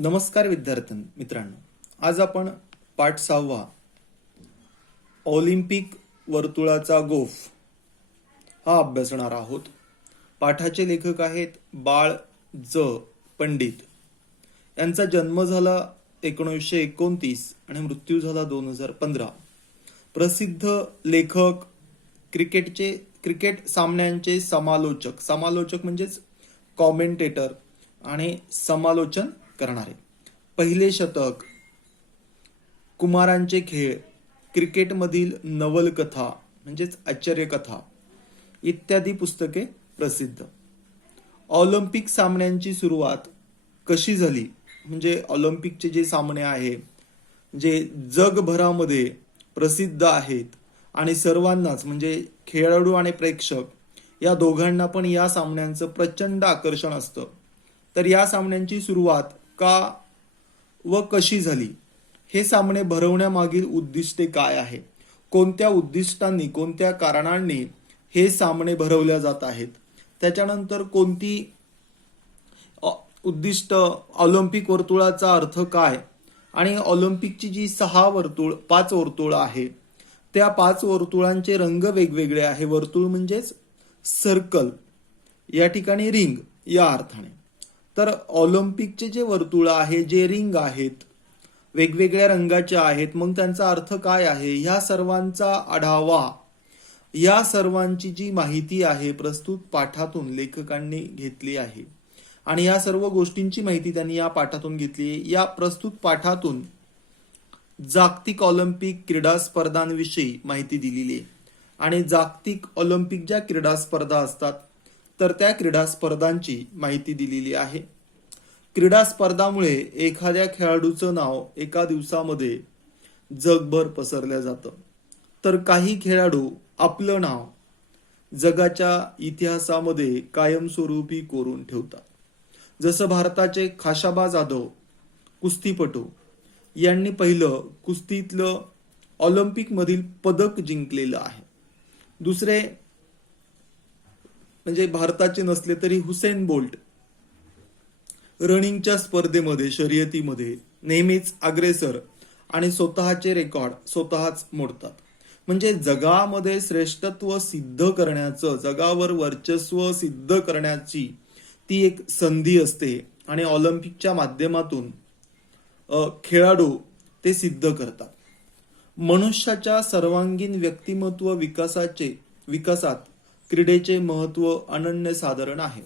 नमस्कार मित्रांनो, आज आपण पाठ 6 ऑलिम्पिक वर्तुळाचा गोफ हा अभ्यासणार आहोत. पाठाचे लेखक आहेत बाळ ज पंडित. यांचा जन्म झाला 1929 आणि मृत्यू झाला 2015. प्रसिद्ध लेखक, क्रिकेट सामन्यांचे समालोचक म्हणजेच कॉमेंटेटर आणि समालोचन करणारे. पहिले शतक, कुमारांचे खेळ, क्रिकेटमधील नवलकथा म्हणजेच आश्चर्यकथा इत्यादी पुस्तके प्रसिद्ध. ऑलिम्पिक सामन्यांची सुरुवात कशी झाली, म्हणजे ऑलिम्पिकचे जे सामने आहे जे जगभरामध्ये प्रसिद्ध आहेत आणि सर्वांनाच म्हणजे खेळाडू आणि प्रेक्षक या दोघांना पण या सामन्यांचं प्रचंड आकर्षण असतं. तर या सामन्यांची सुरुवात का व कशी झाली, हे सामने भरवण्यामागील उद्दिष्टे काय आहे, कोणत्या उद्दिष्टांनी कोणत्या कारणांनी हे सामने भरवल्या जात आहेत, त्याच्यानंतर कोणती उद्दिष्ट, ऑलिम्पिक वर्तुळाचा अर्थ काय, आणि ऑलिम्पिकची जी 5 वर्तुळ आहे त्या 5 वर्तुळांचे रंग वेगवेगळे आहे. वर्तुळ म्हणजेच सर्कल, या ठिकाणी रिंग या अर्थाने. तर ऑलिम्पिकचे जे वर्तुळ आहे, जे रिंग आहेत, वेगवेगळ्या रंगाचे आहेत, मग त्यांचा अर्थ काय आहे, ह्या सर्वांचा आढावा, या सर्वांची जी माहिती आहे प्रस्तुत पाठातून लेखकांनी घेतली आहे. आणि या सर्व गोष्टींची माहिती त्यांनी या पाठातून घेतली आहे. या प्रस्तुत पाठातून जागतिक ऑलिम्पिक क्रीडा स्पर्धांविषयी माहिती दिलेली आहे. आणि जागतिक ऑलिम्पिक ज्या क्रीडा स्पर्धा असतात तर त्या क्रीडा स्पर्धांची माहिती दिलेली आहे. क्रीडा स्पर्धामुळे एखाद्या खेळाडूचं नाव एका दिवसामध्ये जगभर पसरलं जातं. तर काही खेळाडू आपलं नाव जगाच्या इतिहासामध्ये कायमस्वरूपी कोरून ठेवतात. जसं भारताचे खाशाबा जाधव कुस्तीपटू यांनी पहिलं कुस्तीतलं ऑलिम्पिक मधील पदक जिंकलेलं आहे. दुसरे म्हणजे भारताचे नसले तरी हुसेन बोल्ट रनिंगच्या स्पर्धेमध्ये, शर्यतीमध्ये नेहमीच अग्रेसर आणि स्वतःचे रेकॉर्ड स्वतःच मोडतात. म्हणजे जगामध्ये श्रेष्ठत्व सिद्ध करण्याचं, जगावर वर्चस्व सिद्ध करण्याची ती एक संधी असते आणि ऑलिम्पिकच्या माध्यमातून खेळाडू ते सिद्ध करतात. मनुष्याच्या सर्वांगीण व्यक्तिमत्व विकासात क्रीडेचे महत्व अनन्यसाधारण आहे.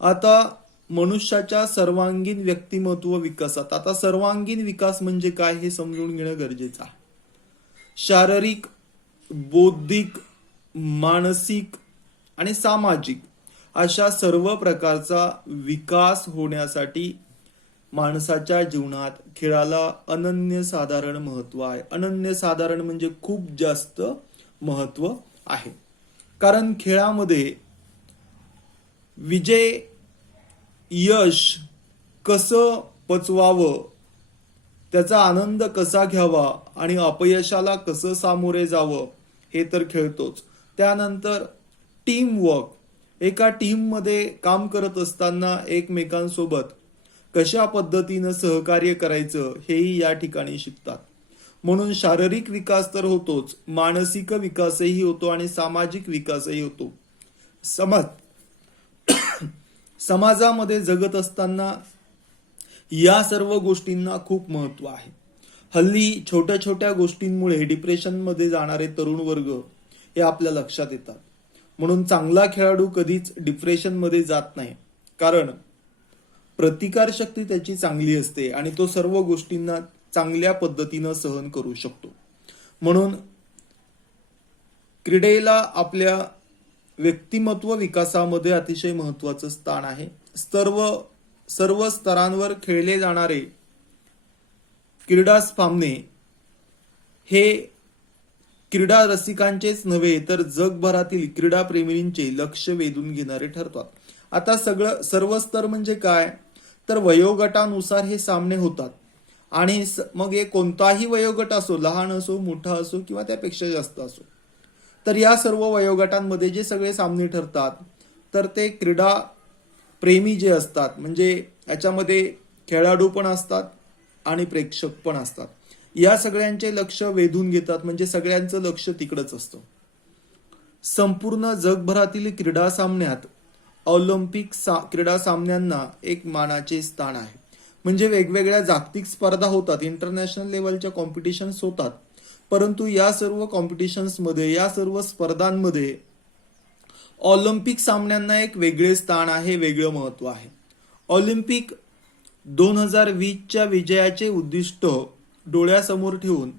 आता मनुष्याच्या सर्वांगीण व्यक्तिमत्व विकासात, आता सर्वांगीण विकास म्हणजे काय हे समजून घेणं गरजेचं आहे. शारीरिक, बौद्धिक, मानसिक आणि सामाजिक अशा सर्व प्रकारचा विकास होण्यासाठी माणसाच्या जीवनात खेळाला अनन्यसाधारण महत्व आहे. अनन्यसाधारण म्हणजे खूप जास्त महत्व आहे. कारण खेळामध्ये विजय, यश कसं पचवावं, त्याचा आनंद कसा घ्यावा आणि अपयशाला कसं सामोरे जावं हे तर खेळतोच. त्यानंतर टीम वर्क, एका टीम मध्ये काम करत असताना एकमेकांसोबत कशा पद्धतीनं सहकार्य करायचं हेही या ठिकाणी शिकतात. म्हणून शारीरिक विकास तर होतोच, मानसिक विकासही होतो आणि सामाजिक विकासही होतो. समाजामध्ये जगत असताना या सर्व गोष्टींना खूप महत्व आहे. हल्ली छोट्या छोट्या गोष्टींमुळे डिप्रेशनमध्ये जाणारे तरुण वर्ग हे आपल्या लक्षात येतात. म्हणून चांगला खेळाडू कधीच डिप्रेशनमध्ये जात नाही, कारण प्रतिकारशक्ती त्याची चांगली असते आणि तो सर्व गोष्टींना चांगल्या पद्धतीनं सहन करू शकतो. म्हणून क्रीडेला आपल्या व्यक्तिमत्व विकासामध्ये अतिशय महत्वाचं स्थान आहे. सर्व स्तरांवर खेळले जाणारे क्रीडा सामने हे क्रीडा रसिकांचेच नव्हे तर जगभरातील क्रीडा प्रेमींचे लक्ष वेधून घेणारे ठरतात. आता सर्व स्तर म्हणजे काय, तर वयोगटानुसार हे सामने होतात. आणि मग हे कोणताही वयोगट असो, लहान असो, मोठा असो किंवा त्यापेक्षा जास्त असो, तर या सर्व वयोगटांमध्ये जे सगळे सामने ठरतात तर ते क्रीडा प्रेमी जे असतात, म्हणजे याच्यामध्ये खेळाडू पण असतात आणि प्रेक्षक पण असतात. या सगळ्यांचे लक्ष वेधून घेतात, म्हणजे सगळ्यांचं लक्ष तिकडच असतं. संपूर्ण जगभरातील क्रीडा सामन्यात क्रीडा सामन्यांना एक मानाचे स्थान आहे. म्हणजे वेगवेगळ्या जागतिक स्पर्धा होतात, इंटरनॅशनल लेवलच्या कॉम्पिटिशन्स होतात, परंतु या सर्व कॉम्पिटिशन्समध्ये, या सर्व स्पर्धांमध्ये ऑलिम्पिक सामन्यांना एक वेगळे स्थान आहे, वेगळं महत्व आहे. ऑलिम्पिक 2020च्या विजयाचे उद्दिष्ट डोळ्यासमोर ठेवून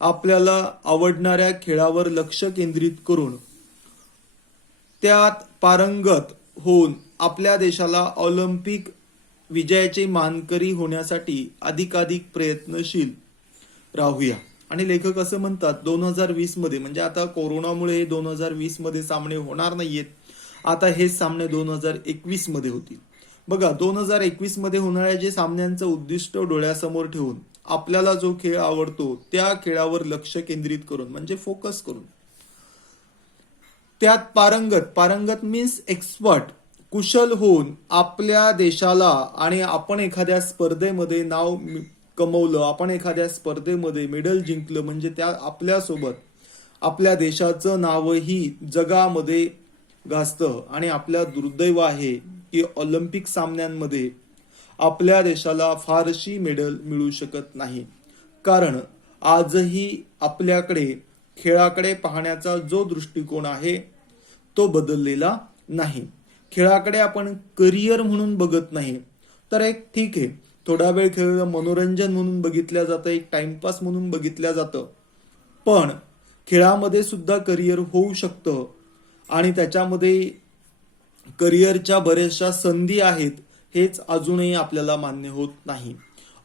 आपल्याला आवडणाऱ्या खेळावर लक्ष केंद्रित करून त्यात पारंगत होऊन आपल्या देशाला ऑलिम्पिक विजयाचे मानकरी होण्यासाठी अधिकाधिक प्रयत्नशील राहूया. आणि लेखक असं म्हणतात, 2020 मध्ये, म्हणजे आता कोरोनामुळे 2020 मध्ये सामने होणार नाहीयेत, आता हे सामने 2021 मध्ये होतील. बघा, 2021 मध्ये होणाऱ्या जे सामन्यांचं उद्दिष्ट डोळ्यासमोर ठेवून आपल्याला जो खेळ आवडतो त्या खेळावर लक्ष केंद्रित करून, म्हणजे फोकस करून, त्यात पारंगत मीन्स एक्सपर्ट, कुशल होऊन आपल्या देशाला, आणि आपण एखाद्या स्पर्धेमध्ये नाव कमवलं, आपण एखाद्या स्पर्धेमध्ये मेडल जिंकलं, म्हणजे त्या आपल्यासोबत आपल्या देशाचं नावही जगामध्ये गाजतं. आणि आपल्या दुर्दैव आहे की ऑलिम्पिक सामन्यांमध्ये आपल्या देशाला फारशी मेडल मिळू शकत नाही, कारण आजही आपल्याकडे खेळाकडे पाहण्याचा जो दृष्टिकोन आहे तो बदललेला नाही. खेळाकडे आपण करिअर म्हणून बघत नाही, तर एक ठीक आहे, थोडा वेळ खेळ मनोरंजन म्हणून बघितल्या जातं, एक टाइमपास म्हणून बघितल्या जातं, पण खेळामध्ये सुद्धा करिअर होऊ शकतं आणि त्याच्यामध्ये करिअरच्या बऱ्याचशा संधी आहेत, हेच अजूनही आपल्याला मान्य होत नाही.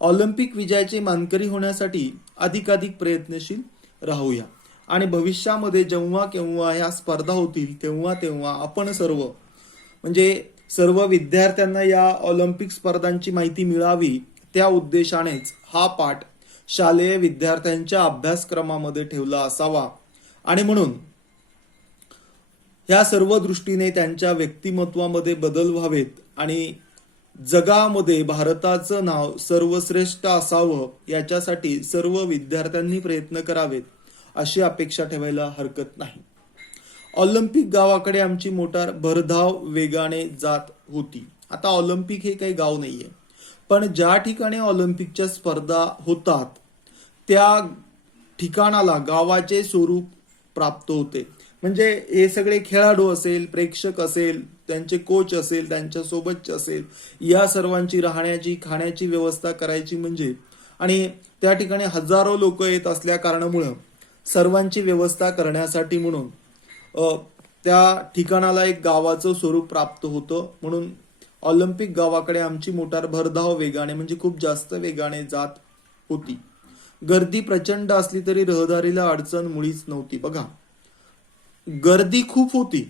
ऑलिम्पिक विजयाचे मानकरी होण्यासाठी अधिकाधिक प्रयत्नशील राहूया आणि भविष्यामध्ये जेव्हा केव्हा ह्या स्पर्धा होतील तेव्हा आपण सर्व, म्हणजे सर्व विद्यार्थ्यांना या ऑलिम्पिक स्पर्धांची माहिती मिळावी, त्या उद्देशानेच हा पाठ शालेय विद्यार्थ्यांच्या अभ्यासक्रमामध्ये ठेवला असावा. आणि म्हणून ह्या सर्व दृष्टीने त्यांच्या व्यक्तिमत्वामध्ये बदल व्हावेत आणि जगामध्ये भारताचं नाव सर्वश्रेष्ठ असावं, याच्यासाठी सर्व विद्यार्थ्यांनी प्रयत्न करावेत, अशी अपेक्षा ठेवायला हरकत नाही. ऑलिम्पिक गावाकडे आमची मोटार भरधाव वेगाने जात होती. आता ऑलिम्पिक हे काही गाव नाहीये, पण ज्या ठिकाणी ऑलिम्पिकच्या स्पर्धा होतात त्या ठिकाणाला गावाचे स्वरूप प्राप्त होते. म्हणजे हे सगळे खेळाडू असेल, प्रेक्षक असेल, त्यांचे कोच असेल, त्यांच्या सोबतचे असेल, या सर्वांची राहण्याची खाण्याची व्यवस्था करायची म्हणजे, आणि त्या ठिकाणी हजारो लोक येत असल्या कारणामुळं सर्वांची व्यवस्था करण्यासाठी म्हणून त्या ठिकाणाला एक गावाचं स्वरूप प्राप्त होतं. म्हणून ऑलिम्पिक गावाकडे आमची मोटार भरधाव वेगाने, म्हणजे खूप जास्त वेगाने जात होती. गर्दी प्रचंड असली तरी रहदारीला अडचण मुळीच नव्हती. बघा, गर्दी खूप होती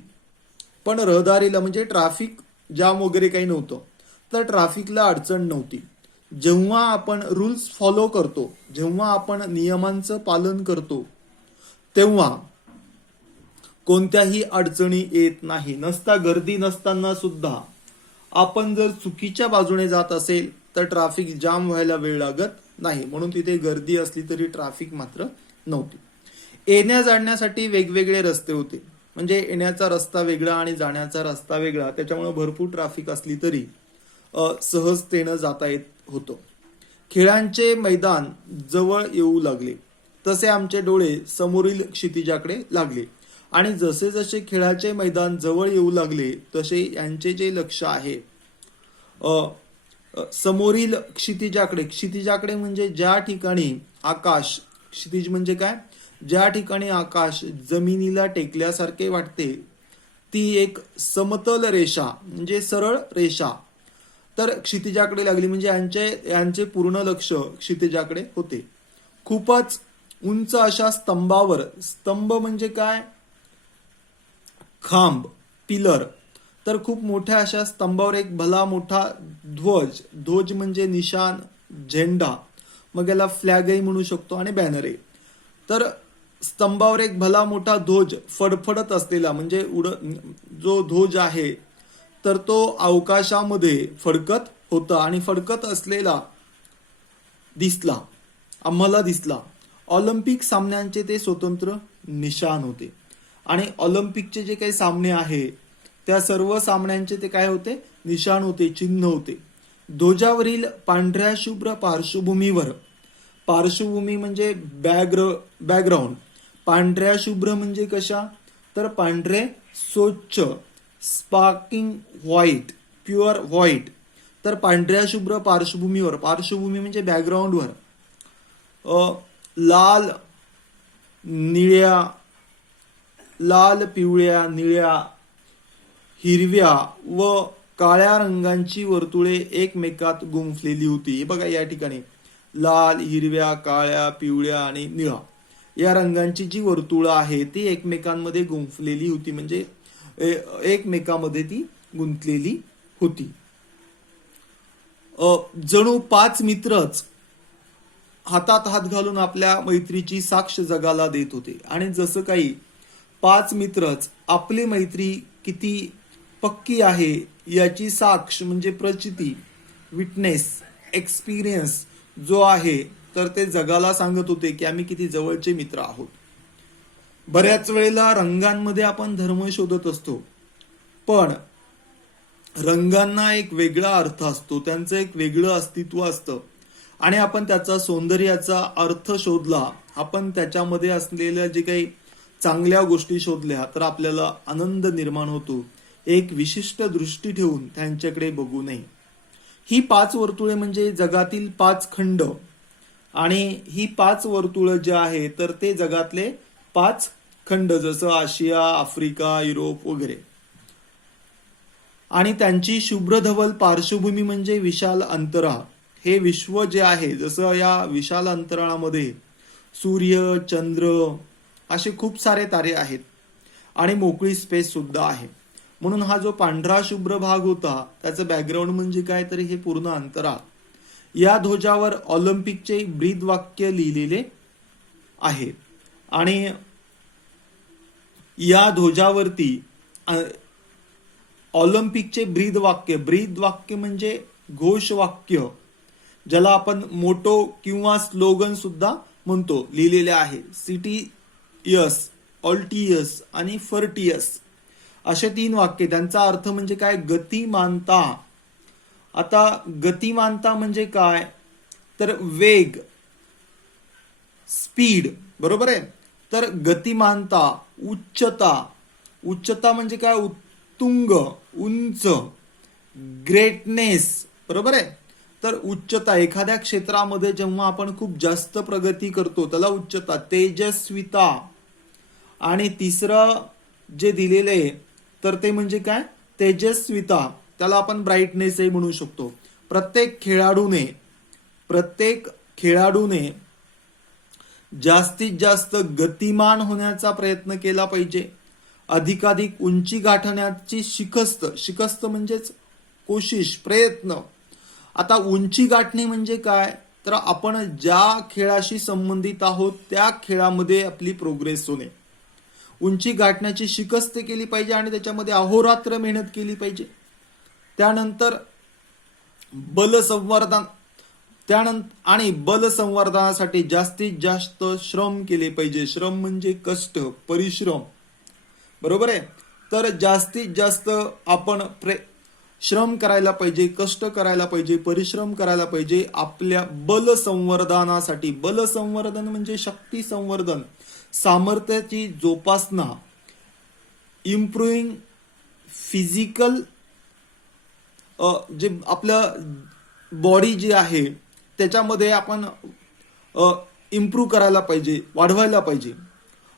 पण रहदारीला, म्हणजे ट्रॅफिक जाम वगैरे काही नव्हतं, तर ट्रॅफिकला अडचण नव्हती. जेव्हा आपण रूल्स फॉलो करतो, जेव्हा आपण नियमांचं पालन करतो, तेव्हा कोणत्याही अडचणी येत नाही. गर्दी नसताना सुद्धा आपण जर चुकीच्या बाजूने जात असेल तर ट्रॅफिक जाम व्हायला वेळ लागत नाही. म्हणून तिथे गर्दी असली तरी ट्रॅफिक मात्र नव्हती. येण्या जाण्यासाठी वेगवेगळे रस्ते होते, म्हणजे येण्याचा रस्ता वेगळा आणि जाण्याचा रस्ता वेगळा, त्याच्यामुळे भरपूर ट्रॅफिक असली तरी सहजतेनं जाता येत होतं. खेळांचे मैदान जवळ येऊ लागले तसे आमचे डोळे समोरील क्षितिजाकडे लागले, आणि जसे जसे खेळाचे मैदान जवळ येऊ लागले तसे यांचे जे लक्ष आहे समोरील क्षितिजाकडे म्हणजे ज्या ठिकाणी आकाश, क्षितिज म्हणजे काय, ज्या ठिकाणी आकाश जमिनीला टेकल्यासारखे वाटते ती एक समतल रेषा, म्हणजे सरळ रेषा, तर क्षितिजाकडे लागली, म्हणजे यांचे पूर्ण लक्ष क्षितिजाकडे होते. खूपच उंच अशा स्तंभावर, स्तंभ म्हणजे काय, खांब, पिलर, तर खूप मोठ्या अशा स्तंभावर एक भला मोठा ध्वज म्हणजे निशाण, झेंडा, मग याला फ्लॅगही म्हणू शकतो, आणि बॅनर आहे. तर स्तंभावर एक भला मोठा ध्वज फडफडत असलेला, म्हणजे जो ध्वज आहे तर तो अवकाशामध्ये फडकत होता आणि फडकत असलेला आम्हाला दिसला. ऑलिम्पिक सामन्यांचे ते स्वतंत्र निशाण होते. आणि ऑलिम्पिकचे जे काही सामने आहे त्या सर्व सामन्यांचे ते काय होते, निशाण होते, चिन्ह होते. ध्वजावरील पांढऱ्या शुभ्र पार्श्वभूमीवर, पार्श्वभूमी म्हणजे बॅकग्राऊंड, पांढऱ्या शुभ्र म्हणजे कशा, तर पांढरे स्वच्छ, स्पार्किंग व्हाईट, प्युअर व्हाईट. तर पांढऱ्या शुभ्र पार्श्वभूमीवर, पार्श्वभूमी म्हणजे बॅकग्राऊंडवर लाल पिवळ्या, निळ्या, हिरव्या व काळ्या रंगांची वर्तुळे एकमेकात गुंफलेली होती. हे बघा या ठिकाणी लाल, हिरव्या, काळ्या, पिवळ्या आणि निळा या रंगांची जी वर्तुळं आहे ती एकमेकांमध्ये गुंफलेली होती, म्हणजे एकमेकांमध्ये ती गुंतलेली होती. जणू 5 मित्रच हातात हात घालून आपल्या मैत्रीची साक्ष जगाला देत होते. आणि जसं काही 5 मित्रच आपली मैत्री किती पक्की आहे याची साक्ष म्हणजे प्रचिती, विटनेस, एक्सपिरियन्स जो आहे तर ते जगाला सांगत होते की आम्ही किती जवळचे मित्र आहोत. बऱ्याच वेळेला रंगांमध्ये आपण धर्म शोधत असतो, पण रंगांना एक वेगळा अर्थ असतो, त्यांचं एक वेगळं अस्तित्व असतं. आणि आपण त्याचा सौंदर्याचा अर्थ शोधला, आपण त्याच्यामध्ये असलेल्या जे काही चांगल्या गोष्टी शोधल्या तर आपल्याला आनंद निर्माण होतो. एक विशिष्ट दृष्टी ठेवून त्यांच्याकडे बघू नये. ही 5 वर्तुळे म्हणजे जगातील 5 खंड, आणि ही 5 वर्तुळं जे आहे तर ते जगातले 5 खंड, जसं आशिया, आफ्रिका, युरोप वगैरे. आणि त्यांची शुभ्रधवल पार्श्वभूमी म्हणजे विशाल अंतराळ. हे विश्व जे आहे, जसं या विशाल अंतराळामध्ये सूर्य, चंद्र असे खूप सारे तारे आहेत आणि मोकळी स्पेस सुद्धा आहे. म्हणून हा जो पांढरा शुभ्र भाग होता त्याचं बॅकग्राऊंड म्हणजे काय, तर हे पूर्ण अंतराळ. या ध्वजावर ऑलिम्पिकचे ब्रीदवाक्य लिहिलेले आहे. आणि या ध्वजावरती ऑलिम्पिकचे ब्रीदवाक्य म्हणजे घोषवाक्य, ज्याला आपण मोटो किंवा स्लोगन सुद्धा म्हणतो, लिहिलेले आहे. सिटियस, ऑल्टियस आणि फर्टियस असे 3 वाक्य. त्यांचा अर्थ म्हणजे काय, गतिमानता. आता गतिमानता म्हणजे काय, तर वेग, स्पीड, बरोबर आहे. तर गतिमानता, उच्चता म्हणजे काय, उत्तुंग, उंच, ग्रेटनेस, बरोबर आहे. तर उच्चता, एखाद्या क्षेत्रामध्ये जेव्हा आपण खूप जास्त प्रगती करतो त्याला उच्चता. तेजस्विता. आणि तिसरं जे दिलेलं आहे तर ते म्हणजे काय, तेजस्विता, त्याला आपण ब्राईटनेसही म्हणू शकतो. प्रत्येक खेळाडूने जास्तीत जास्त गतिमान होण्याचा प्रयत्न केला पाहिजे. अधिकाधिक उंची गाठण्याची शिकस्त म्हणजेच कोशिश, प्रयत्न. आता उंची गाठणे म्हणजे काय, तर आपण ज्या खेळाशी संबंधित आहोत त्या खेळामध्ये आपली प्रोग्रेस होणे. उंची गाठण्याची शिकस्त केली पाहिजे आणि त्याच्यामध्ये अहोरात्र मेहनत केली पाहिजे. त्यानंतर बलसंवर्धनासाठी जास्तीत जास्त श्रम केले पाहिजे. श्रम म्हणजे कष्ट, परिश्रम, बरोबर आहे. तर जास्तीत जास्त आपण श्रम करायला पाहिजे, कष्ट करायला पाहिजे, परिश्रम करायला पाहिजे आपल्या बलसंवर्धनासाठी. बलसंवर्धन म्हणजे शक्ती संवर्धन, सामर्थ्याची जोपासना, इम्प्रूव्हिंग फिजिकल, जे आपलं बॉडी जी आहे त्याच्यामध्ये आपण इम्प्रूव्ह करायला पाहिजे, वाढवायला पाहिजे.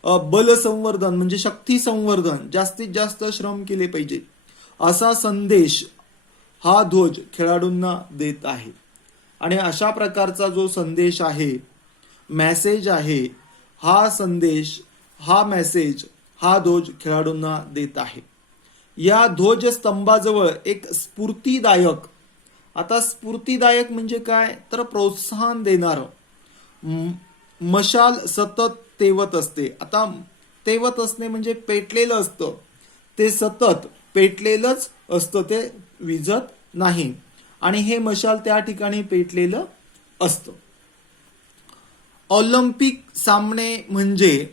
बलसंवर्धन म्हणजे शक्ती संवर्धन, जास्तीत जास्त श्रम केले पाहिजे, असा संदेश हा ध्वज खेळाडूंना देत आहे. आणि अशा प्रकारचा जो संदेश आहे, मेसेज आहे, हा मेसेज हा ध्वज खेळाडूंना देत आहे. या ध्वजस्तंभाजवळ एक स्फूर्तिदायक, आता स्फूर्तिदायक म्हणजे काय, तर प्रोत्साहन देणार मशाल सतत तेवत असते. आता तेवत असणे म्हणजे पेटलेलं असतं, ते सतत पेटलेलंच असतं, ते विझत नाही. आणि हे मशाल त्या ठिकाणी पेटलेलं असतं. ऑलिम्पिक सामने म्हणजे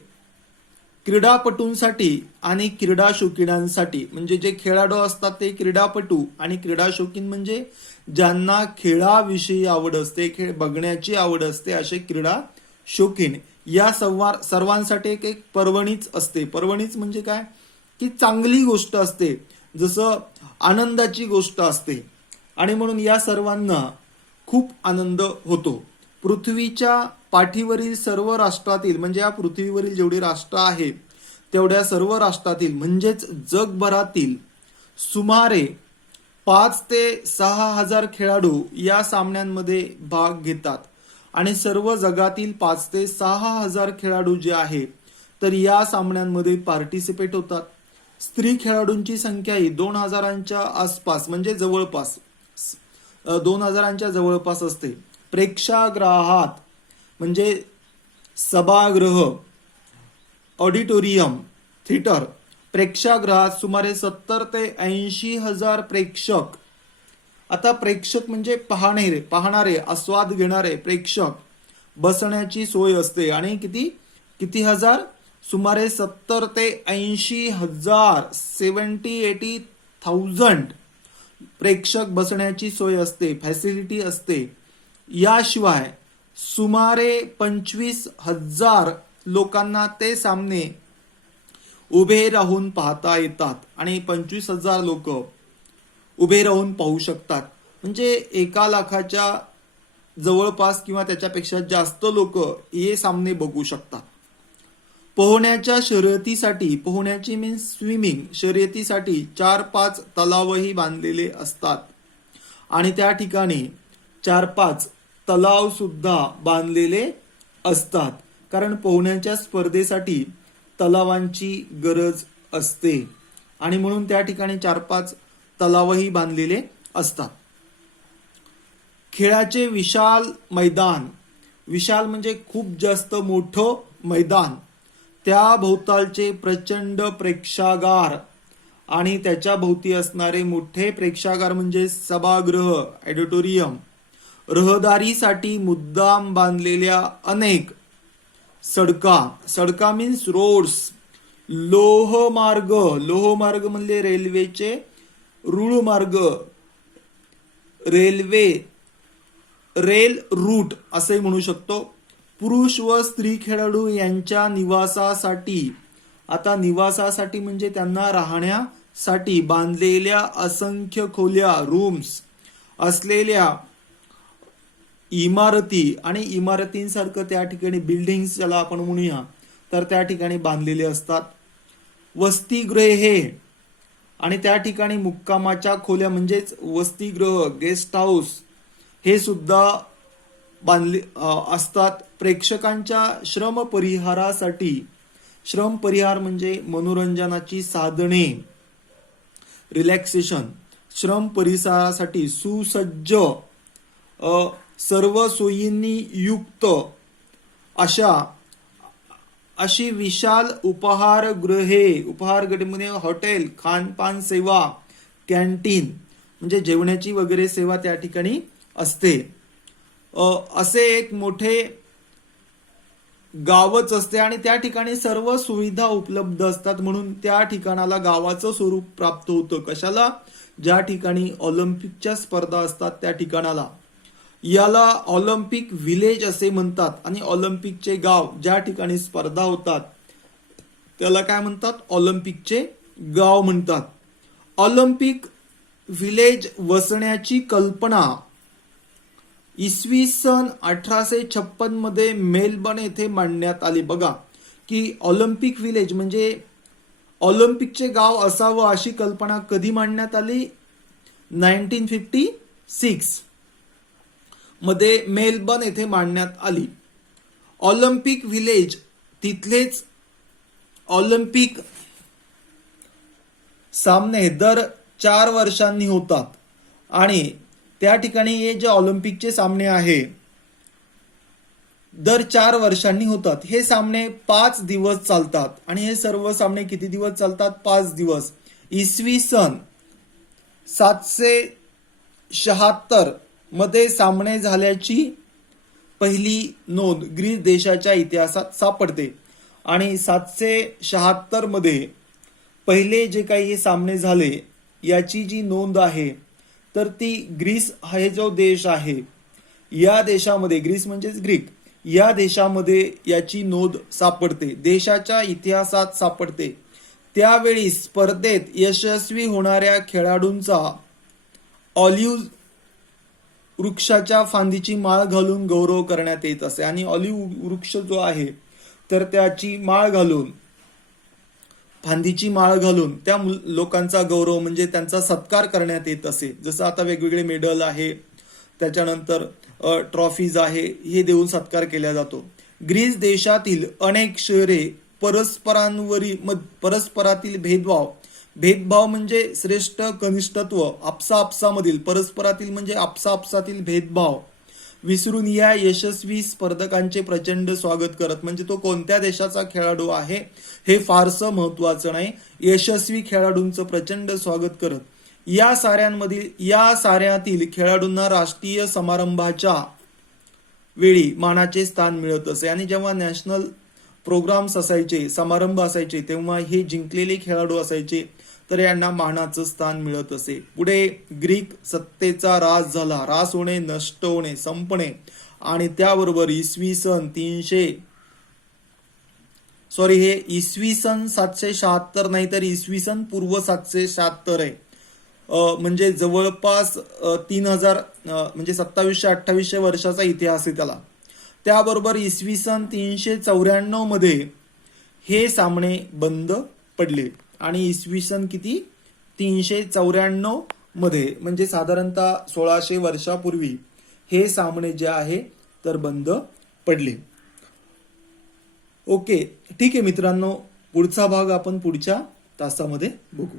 क्रीडापटूंसाठी आणि क्रीडा शौकीनांसाठी, म्हणजे जे खेळाडू असतात ते क्रीडापटू आणि क्रीडा शौकीन म्हणजे ज्यांना खेळाविषयी आवड असते, खेळ बघण्याची आवड असते, असे क्रीडा शौकीन या सर्वांसाठी एक पर्वणीच असते. पर्वणीच म्हणजे काय की चांगली गोष्ट असते, जसं आनंदाची गोष्ट असते आणि म्हणून या सर्वांना खूप आनंद होतो. पृथ्वीच्या पाठीवरील सर्व राष्ट्रातील म्हणजे या पृथ्वीवरील जेवढी राष्ट्र आहेत तेवढ्या सर्व राष्ट्रातील म्हणजेच जगभरातील सुमारे 5 ते 6 हजार खेळाडू या सामन्यांमध्ये भाग घेतात आणि सर्व जगातील 5 ते 6 हजार खेळाडू जे आहेत तर या सामन्यांमध्ये पार्टिसिपेट होतात. स्त्री खेळाडूंची संख्याही 2000च्या आसपास म्हणजे जवळपास 2000च्या जवळपास असते. प्रेक्षागृहात म्हणजे सभागृह, ऑडिटोरियम, थिएटर, प्रेक्षागृहात सुमारे 70 ते 80 हजार प्रेक्षक. आता प्रेक्षक म्हणजे पाहणारे आस्वाद घेणारे प्रेक्षक बसण्याची सोय असते आणि किती हजार, सुमारे 70 ते 80 हजार, 70-80,000 प्रेक्षक बसण्याची सोय असते, फॅसिलिटी असते. याशिवाय सुमारे 25,000 लोकांना ते सामने उभे राहून पाहता येतात आणि 25,000 लोक उभे राहून पाहू शकतात. म्हणजे 1 लाखाच्या जवळपास किंवा त्याच्यापेक्षा जास्त लोक हे सामने बघू शकतात. पोहण्याच्या शर्यतीसाठी, पोहण्याची मीन्स स्विमिंग, शर्यतीसाठी 4-5 तलावही बांधलेले असतात आणि त्या ठिकाणी 4-5 तलाव सुद्धा बांधलेले असतात, कारण पोहण्याच्या स्पर्धेसाठी तलावांची गरज असते आणि म्हणून त्या ठिकाणी 4-5 तलावही बांधलेले असतात. खेळाचे विशाल मैदान, विशाल म्हणजे खूप जास्त मोठं मैदान, त्या भोवतालचे प्रचंड प्रेक्षागार आणि त्याच्या भोवती असणारे मोठे प्रेक्षागार म्हणजे सभागृह, ऑडिटोरियम, रहदारीसाठी मुद्दाम बांधलेल्या अनेक सडका मीन्स रोड्स, लोहमार्ग म्हणजे रेल्वेचे रुळमार्ग, रेल रूट असे म्हणू शकतो. पुरुष व स्त्री खेळाडू यांच्या निवासासाठी, आता निवासासाठी म्हणजे त्यांना राहण्यासाठी बांधलेल्या असंख्य खोल्या, रूम्स असलेल्या इमारती आणि इमारतींसारखं त्या ठिकाणी बिल्डिंग्स ज्याला आपण म्हणूया तर त्या ठिकाणी बांधलेले असतात. वसतिगृहे आणि त्या ठिकाणी मुक्कामाच्या खोल्या म्हणजेच वसतिगृह, गेस्ट हाऊस हे सुद्धा बांधले असतात. प्रेक्षकांच्या श्रम परिहार म्हणजे मनोरंजनाची साधने, रिलॅक्सेशन, श्रम परिहारासाठी सुसज्ज सर्व सोयींनी युक्त अशी विशाल उपहारगृहे म्हणजे हॉटेल, खानपान सेवा, कॅन्टीन म्हणजे जेवणाची वगैरे सेवा त्या ठिकाणी असते. असे एक मोठे गावच असते आणि त्या ठिकाणी सर्व सुविधा उपलब्ध असतात, म्हणून त्या ठिकाणाला गावाचं स्वरूप प्राप्त होतं. कशाला? ज्या ठिकाणी ऑलिम्पिकच्या स्पर्धा असतात त्या ठिकाणाला. याला ऑलिम्पिक व्हिलेज असे म्हणतात आणि ऑलिम्पिकचे गाव ज्या ठिकाणी स्पर्धा होतात त्याला काय म्हणतात? ऑलिम्पिकचे गाव म्हणतात. ऑलिम्पिक व्हिलेज वसण्याची कल्पना इसवी सन 1856 मध्ये मेलबर्न येथे मांडण्यात आली. बघा की ऑलिम्पिक व्हिलेज म्हणजे ऑलिम्पिकचे गाव असावं अशी कल्पना कधी मांडण्यात आली? 1956 मध्ये मेलबर्न येथे मांडण्यात आली. ऑलिम्पिक व्हिलेज तिथलेच ऑलिम्पिक सामने दर 4 वर्षांनी होतात आणि त्या ठिकाणी हे जे ऑलिम्पिकचे सामने आहे दर 4 वर्षांनी होतात. हे सामने 5 दिवस चालतात आणि हे सर्व सामने किती दिवस चालतात? 5 दिवस. इसवी सन 776 मध्ये सामने झाल्याची पहिली नोंद ग्रीस देशाच्या इतिहासात सापडते आणि 776 मध्ये पहिले जे काही हे सामने झाले याची जी नोंद आहे तर ती ग्रीस हा जो देश आहे या देशामध्ये, ग्रीस म्हणजेच ग्रीक, या देशामध्ये याची नोंद सापडते, देशाच्या इतिहासात सापडते. त्यावेळी स्पर्धेत यशस्वी होणाऱ्या खेळाडूंचा ऑलिव्ह वृक्षाच्या फांदीची माळ घालून गौरव करण्यात येत असे. आणि ऑलिव्ह वृक्ष जो आहे तर त्याची माळ घालून, फांदीची माळ घालून त्या लोकांचा गौरव म्हणजे त्यांचा सत्कार करण्यात येत असे. जसं आता वेगवेगळे मेडल आहे, त्याच्यानंतर ट्रॉफीज आहे, हे देऊन सत्कार केला जातो. ग्रीस देशातील अनेक शहरे परस्परातील भेदभाव म्हणजे श्रेष्ठ कनिष्ठत्व, आपसामधील, परस्परातील म्हणजे आपसातील भेदभाव विसरून या यशस्वी स्पर्धकांचे प्रचंड स्वागत करत. म्हणजे तो कोणत्या देशाचा खेळाडू आहे हे फारसं महत्वाचं नाही, यशस्वी खेळाडूंचं प्रचंड स्वागत करत या साऱ्यातील खेळाडूंना राष्ट्रीय समारंभाच्या वेळी मानाचे स्थान मिळत असे. आणि जेव्हा नॅशनल प्रोग्राम्स असायचे, समारंभ असायचे, तेव्हा हे जिंकलेले खेळाडू असायचे तर यांना मानाचं स्थान मिळत असे. पुढे ग्रीक सत्तेचा ऱ्हास झाला. ऱ्हास होणे, नष्ट होणे, संपणे. आणि त्याबरोबर इसवी सन 776 नाही तर इसवी सन पूर्व 776 आहे. म्हणजे जवळपास 3000 म्हणजे 2700-2800 वर्षाचा इतिहास आहे त्याला. त्याबरोबर इसवी सन 394 मध्ये हे सामने बंद पडले. आणि इसवी सन किती 394 मध्ये म्हणजे साधारणतः 1600 वर्षापूर्वी हे सामने जे आहे तर बंद पडले. ओके, ठीक आहे मित्रांनो, पुढचा भाग आपण पुढच्या तासामध्ये बघू.